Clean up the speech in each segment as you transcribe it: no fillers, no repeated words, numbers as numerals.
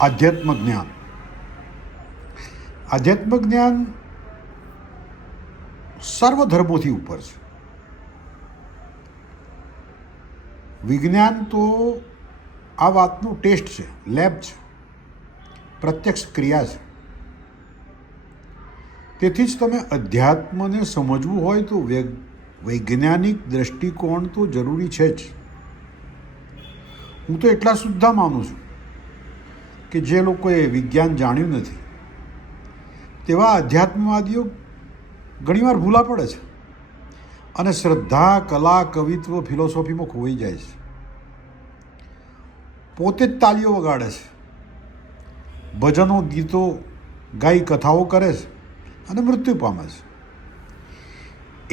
આધ્યાત્મ જ્ઞાન. આધ્યાત્મ જ્ઞાન સર્વ ધર્મોથી ઉપર છે. વિજ્ઞાન તો આ વાતનું ટેસ્ટ છે, લેબ છે, પ્રત્યક્ષ ક્રિયા છે. તેથી જ તમે અધ્યાત્મને સમજવું હોય તો વૈજ્ઞાનિક દૃષ્ટિકોણ તો જરૂરી છે જ. હું તો એટલા સુદ્ધા માનું છું કે જે લોકોએ વિજ્ઞાન જાણ્યું નથી તેવા અધ્યાત્મવાદીઓ ઘણીવાર ભૂલા પડે છે અને શ્રદ્ધા, કલા, કવિત્વ, ફિલોસોફીમાં ખોવાઈ જાય છે. પોતે જ તાલીઓ વગાડે છે, ભજનો, ગીતો ગાઈ કથાઓ કરે છે અને મૃત્યુ પામે છે.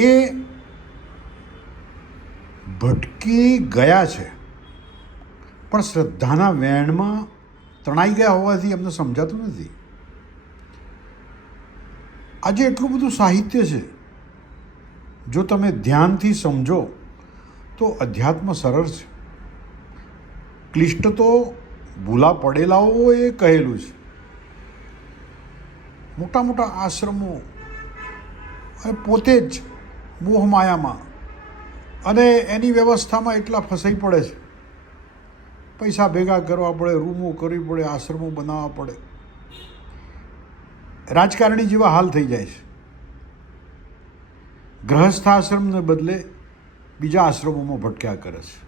એ ભટકી ગયા છે, પણ શ્રદ્ધાના વેણમાં તણાઈ ગયા હોવાથી એમને સમજાતું નથી. આજે એટલું બધું સાહિત્ય છે, જો તમે ધ્યાનથી સમજો તો અધ્યાત્મ સરળ છે. ક્લિષ્ટ તો ભૂલા પડેલાઓએ કહેલું છે. મોટા મોટા આશ્રમો અને પોતે જ મોહમાયામાં અને એની વ્યવસ્થામાં એટલા ફસાઈ પડે છે. પૈસા ભેગા કરવા પડે, રૂમો કરવી પડે, આશ્રમો બનાવવા પડે. રાજકારણી જેવા હાલ થઈ જાય છે. ગ્રહસ્થ આશ્રમને બદલે બીજા આશ્રમોમાં ભટક્યા કરે છે.